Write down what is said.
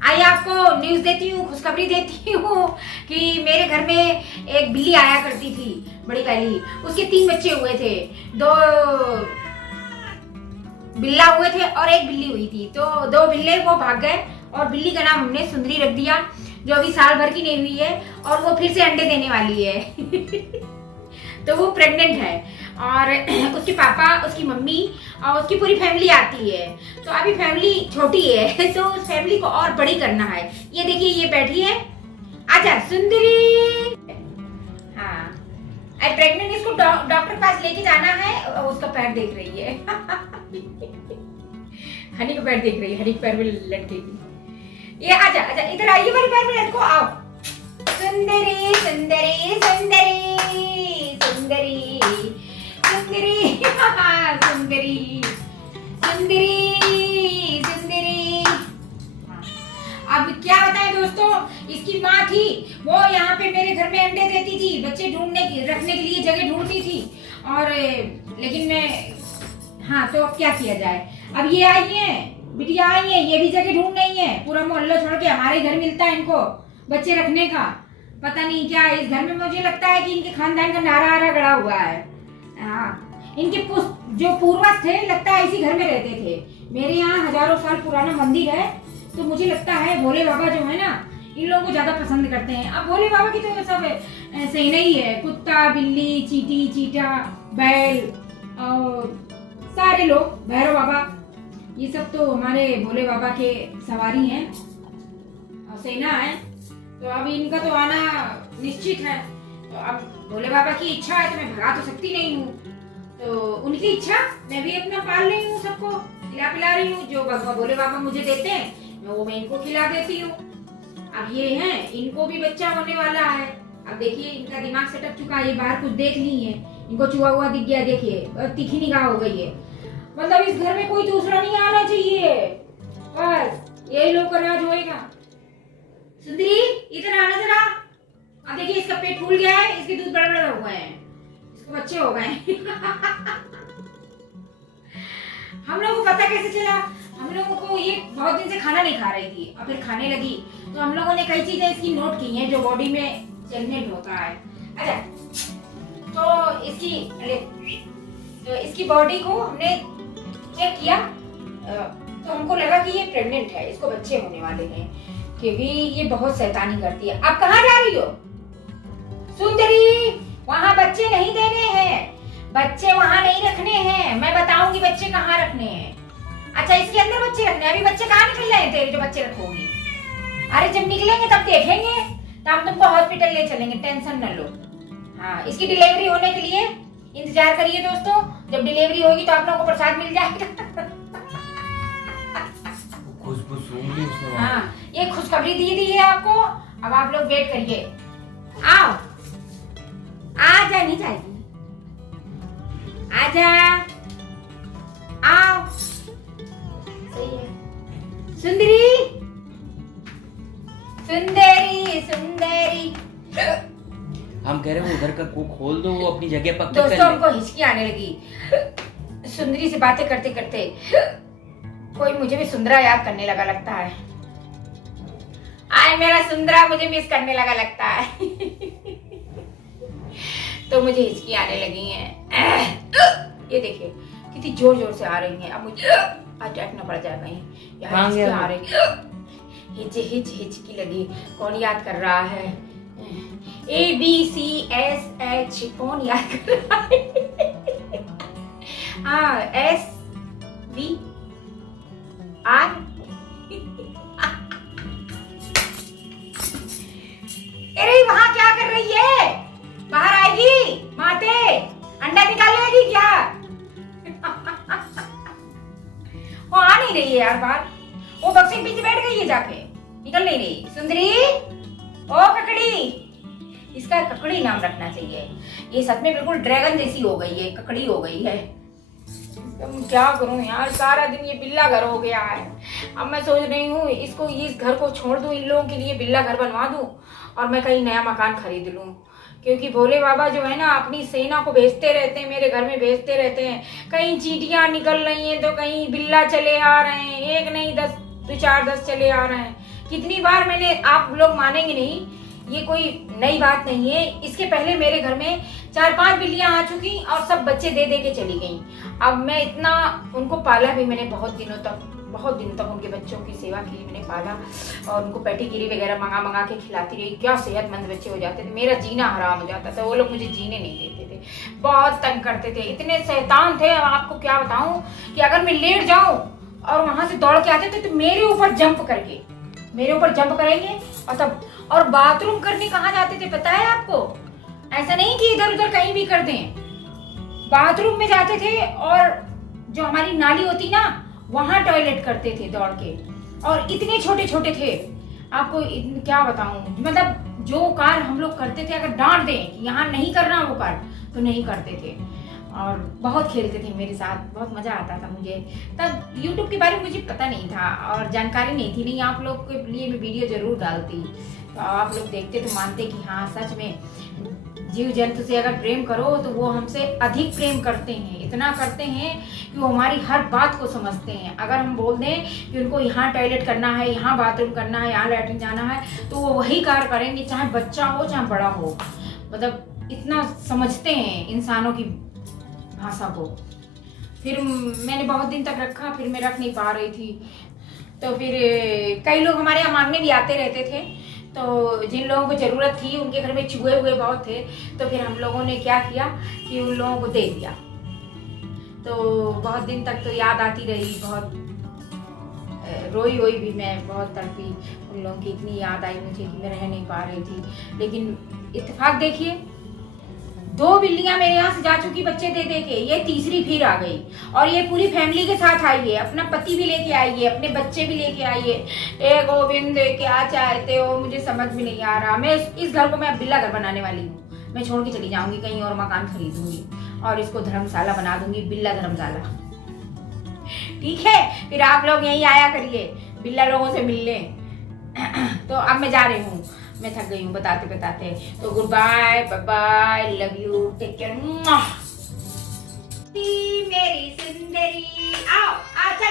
आइए आपको न्यूज देती हूँ, खुशखबरी देती हूँ कि मेरे घर में एक बिल्ली आया करती थी, बड़ी वाली। उसके 3 बच्चे हुए थे, 2 बिल्ला हुए थे और एक बिल्ली हुई थी। तो 2 बिल्ले वो भाग गए और बिल्ली का नाम हमने सुंदरी रख दिया, जो अभी साल भर की नहीं हुई है और वो फिर से अंडे देने वाली है। तो वो प्रेग्नेंट है और उसके पापा, उसकी मम्मी और उसकी पूरी फैमिली आती है। तो अभी फैमिली छोटी है तो उस फैमिली को और बड़ी करना है। ये देखिए, ये बैठी है, आजा सुंदरी। हाँ, आई प्रेग्नेंट। इसको डॉक्टर के पास लेके जाना है। उसका पैर देख रही है। हनी का पैर देख रही है, हनी के पैर में लटकेगी। ये आजा आजा, इधर आइए, मेरे पैर में लटको, आओ। सुंदरी सुंदरी सुंदरी सुंदरी सुंदरी सुंदरी सुंदरी सुंदरी। अब क्या बताएं दोस्तों, इसकी माँ थी वो यहाँ पे मेरे घर में अंडे देती थी, बच्चे ढूंढने की, रखने के लिए जगह ढूंढती थी। और लेकिन मैं, हाँ, तो अब क्या किया जाए। अब ये आई है, बिटिया आई है, ये भी जगह ढूंढ रही है। पूरा मोहल्ला छोड़ के हमारे घर मिलता है इनको बच्चे रखने का। पता नहीं क्या इस घर में, मुझे लगता है कि इनके खानदान का नारा आरा गड़ा हुआ है। हाँ, इनके जो पूर्वज थे, लगता है इसी घर में रहते थे। मेरे यहाँ हजारों साल पुराना मंदिर है, तो मुझे लगता है भोले बाबा जो है ना, इन लोगों को ज्यादा पसंद करते हैं। अब भोले बाबा की तो सब सही नहीं है, कुत्ता, बिल्ली, चींटी, चीटा, बैल और सारे लोग, भैरव बाबा, ये सब तो हमारे भोले बाबा के सवारी हैं और सेना है। तो अब इनका तो आना निश्चित है। तो अब भोले बाबा की इच्छा है तो मैं भगा तो सकती नहीं हूँ। तो उनकी इच्छा, मैं भी अपना पाल रही हूँ, सबको खिला पिला रही हूँ। जो भोले बाबा मुझे देते हैं वो मैं इनको खिला देती हूँ। अब ये हैं, इनको भी बच्चा होने वाला है। अब देखिए, इनका दिमाग सटक चुका है, ये बाहर कुछ देख ली है, इनको चुहा हुआ दिख गया, देखिए, और तीखी निगाह हो गई है। मतलब इस घर में कोई दूसरा नहीं आना चाहिए, बस यही लोग का राज होएगा। सुंदरी, इधर आना जरा। अब देखिए, इसका पेट फूल गया है, इसके दूध बड़े बड़े हो गए हैं, इसको बच्चे हो गए हैं। हम लोगों को पता कैसे चला? हम लोगों को ये बहुत दिन से खाना नहीं खा रही थी और फिर खाने लगी, तो हम लोगों ने कई चीजें इसकी नोट की हैं जो बॉडी में चलने होता है। अच्छा, तो इसकी बॉडी को हमने चेक किया, तो हमको लगा कि ये प्रेग्नेंट है, इसको बच्चे होने वाले हैं, क्योंकि ये बहुत शैतानी करती है। अब कहाँ जा रही हो सुंदरी? वहाँ बच्चे नहीं देने हैं, बच्चे वहाँ नहीं रखने हैं। मैं बताऊंगी बच्चे कहाँ रखने हैं। अच्छा, इसके अंदर बच्चे रखने हैं। अभी बच्चे कहाँ निकल रहे हैं तेरे जो बच्चे रखोगी? अरे जब निकलेंगे तब देखेंगे, तब हम तुमको हॉस्पिटल ले चलेंगे, टेंशन न लो। हाँ, इसकी डिलीवरी होने के लिए इंतजार करिए दोस्तों। जब डिलीवरी होगी तो आप लोगों को प्रसाद मिल जाएगा। हाँ, ये खुशखबरी दी है आपको। अब आप लोग वेट करिए। आओ, आजा, नहीं जाएगी, आजा, आओ। सही है सुंदरी, सुंदरी सुंदरी। हम कह रहे हैं उधर का को खोल दो, वो अपनी जगह पक्की कर ले। दोस्तों, हमको हिचकी आने लगी सुंदरी से बातें करते करते। कोई मुझे भी सुंदरा याद करने लगा लगता है। आए मेरा सुंदरा मुझे मिस करने लगा लगता है। तो मुझे हिचकी आने लगी हैं। ये देखिए कितनी जोर जोर से आ रही हैं। अब मुझे अटैक न पड़ जाए कहीं। यार आ रही, हिचकी लगी। कौन याद कर रहा है? ABCSH कौन याद कर रहा है? SVR। अरे वहां क्या कर रही है? बाहर आएगी माते, अंडा निकालेगी क्या? वो आ नहीं रही है यार बाहर, वो बक्से के पीछे बैठ गई है जाके, निकल नहीं रही। सुंदरी, ओ ककड़ी, इसका ककड़ी नाम रखना चाहिए। ये सच में बिल्कुल ड्रैगन जैसी हो गई है, ककड़ी हो गई है। क्या करूं यार, सारा दिन ये बिल्ला घर हो गया है। अब मैं सोच रही हूँ इसको, इस घर को छोड़ दूं, इन लोगों के लिए बिल्ला घर बनवा दूं और मैं कहीं नया मकान खरीद लूं। क्योंकि भोले बाबा जो है ना, अपनी सेना को भेजते रहते हैं, मेरे घर में भेजते रहते हैं। कहीं चींटियां निकल रही हैं तो कहीं बिल्ला चले आ रहे हैं, एक नहीं 10, 2, 4, 10 चले आ रहे हैं। कितनी बार मैंने, आप लोग मानेंगे नहीं, ये कोई नई बात नहीं है। इसके पहले मेरे घर में 4-5 बिल्लियां आ चुकी और सब बच्चे दे दे के चली गई। अब मैं इतना उनको पाला भी, मैंने बहुत दिनों तक उनके बच्चों की सेवा की, मैंने पाला और उनको पेटीगिरी वगैरह मंगा के खिलाती रही। क्या सेहतमंद बच्चे हो जाते थे, मेरा जीना हराम हो जाता था। वो लोग मुझे जीने नहीं देते थे, बहुत तंग करते थे, इतने शैतान थे। अब आपको क्या बताऊं कि अगर मैं लेट जाऊं और वहां से दौड़ के आते थे तो मेरे ऊपर जंप करेंगे और बाथरूम करने कहाँ जाते थे पता है आपको? ऐसा नहीं कि इधर उधर कहीं भी कर दें, बाथरूम में जाते थे और जो हमारी नाली होती ना वहां टॉयलेट करते थे दौड़ के। और इतने छोटे छोटे थे, आपको क्या बताऊं। मतलब जो कार्य हम लोग करते थे, अगर डांट दें कि यहाँ नहीं करना वो कार्य तो नहीं करते थे। और बहुत खेलते थे मेरे साथ, बहुत मजा आता था मुझे। तब यूट्यूब के बारे में मुझे पता नहीं था और जानकारी नहीं थी। आप लोग के लिए मैं वीडियो जरूर डालती, तो आप लोग देखते तो मानते कि हाँ सच में जीव जंतु से अगर प्रेम करो तो वो हमसे अधिक प्रेम करते हैं। इतना करते हैं कि वो हमारी हर बात को समझते हैं। अगर हम बोल दें कि उनको यहाँ टॉयलेट करना है, यहाँ बाथरूम करना है, यहाँ लैट्रिन जाना है, तो वो वही कार्य करेंगे, चाहे बच्चा हो चाहे बड़ा हो। मतलब इतना समझते हैं इंसानों की भाषा को। फिर मैंने बहुत दिन तक रखा, फिर मैं रख नहीं पा रही थी, तो फिर कई लोग हमारे यहाँ मांगने भी आते रहते थे। तो जिन लोगों को ज़रूरत थी, उनके घर में चूहे हुए बहुत थे, तो फिर हम लोगों ने क्या किया कि उन लोगों को दे दिया। तो बहुत दिन तक तो याद आती रही, बहुत रोई भी मैं, बहुत तड़पी। उन लोगों की इतनी याद आई मुझे कि मैं रह नहीं पा रही थी। लेकिन इत्तेफाक देखिए, 2 बिल्लियां मेरे यहाँ से जा चुकी बच्चे दे दे के, ये तीसरी फिर आ गई और ये पूरी फैमिली के साथ आई है। अपना पति भी लेके आई है, अपने बच्चे भी लेके आई है। ए गोविंद, क्या चाहते हो, मुझे समझ में नहीं आ रहा। मैं इस घर को मैं बिल्ला घर बनाने वाली हूँ। मैं छोड़ के चली जाऊंगी, कहीं और मकान खरीदूंगी और इसको धर्मशाला बना दूंगी, बिल्ला धर्मशाला। ठीक है, फिर आप लोग यहीं आया करिए बिल्ला लोगों से मिलने। तो अब मैं जा रही हूँ, मैं थक गई हूँ बताते। तो good bye, bye, love you, take care. मेरी सुंदरी आओ, अच्छा